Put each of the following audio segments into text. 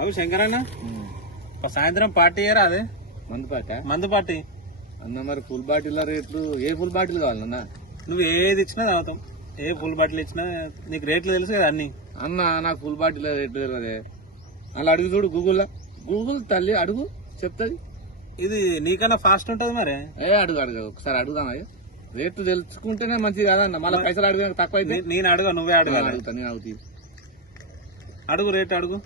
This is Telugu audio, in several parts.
అవు శంకరన్న సాయంత్రం పార్టీ అయ్యారా అదే మందు పార్టీ అన్న. మరి ఫుల్ బాటిల్ రేట్లు ఏ ఫుల్ బాటిల్ కావాలన్నా? నువ్వు ఏది ఇచ్చినా తాగుతాం. ఏ ఫుల్ బాటిల్ ఇచ్చినా నీకు రేట్లు తెలుసు కదా అన్ని. అన్న నాకు ఫుల్ బాటిల్ రేట్లు తెలియదే. అలా అడుగు చూడు గూగుల్ తల్లి అడుగు చెప్తుంది. ఇది నీకన్నా ఫాస్ట్ ఉంటది మరి. అడుగు ఒకసారి అడుగుదాం. రేట్లు తెలుసుకుంటేనే మంచిది కాదన్న. మళ్ళీ పైసలు అడిగిన తక్కువ అయితే నేను అడుగు నువ్వే అడుగు. అడుగుతా నేను అవుతుంది. అడుగు రేట్ అడుగు.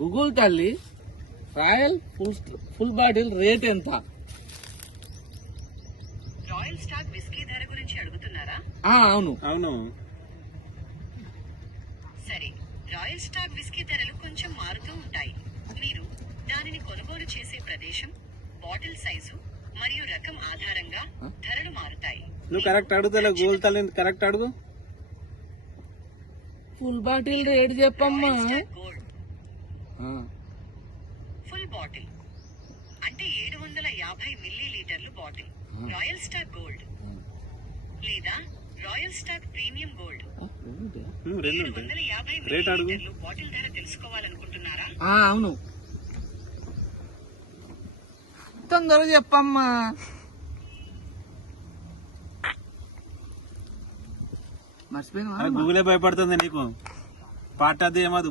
గూగుల్ తల్లి రాయల్ ఫుల్ బాటిల్ రేట్ ఎంత? రాయల్ స్టాగ్ విస్కీ ధర గురించి అడుగుతున్నారా? అవును అవును. సరే, రాయల్ స్టాగ్ విస్కీ ధరలు కొంచెం మారుతూ ఉంటాయి. మీరు దానిని కొనుగోలు చేసే ప్రదేశం, బాటిల్ సైజు మరియు రకం ఆధారంగా ధరలు మారుతాయి. నువ్వు కరెక్ట్ అడుగుతా. గూగుల్ తల్లి కరెక్ట్ అడుగు. ఫుల్ బాటిల్ రేట్ చెప్పమ్మా. గోల్డ్ ఫుల్ బాటిల్ అంటే 750 మిల్లీలీటర్లు బాటిల్ రాయల్ స్టాగ్ గోల్డ్ లేదా రాయల్ స్టాగ్ ప్రీమియం గోల్డ్. 750 మిల్లీలీటర్లు బాటిల్ ధర తెలుసుకోవాలనుకుంటున్నారా? అవును. తొందరగా చెప్పమ్మా. మర్చిపోయినా గూగులే భయపడుతుంది నీకు. పాట అది ఏమదు.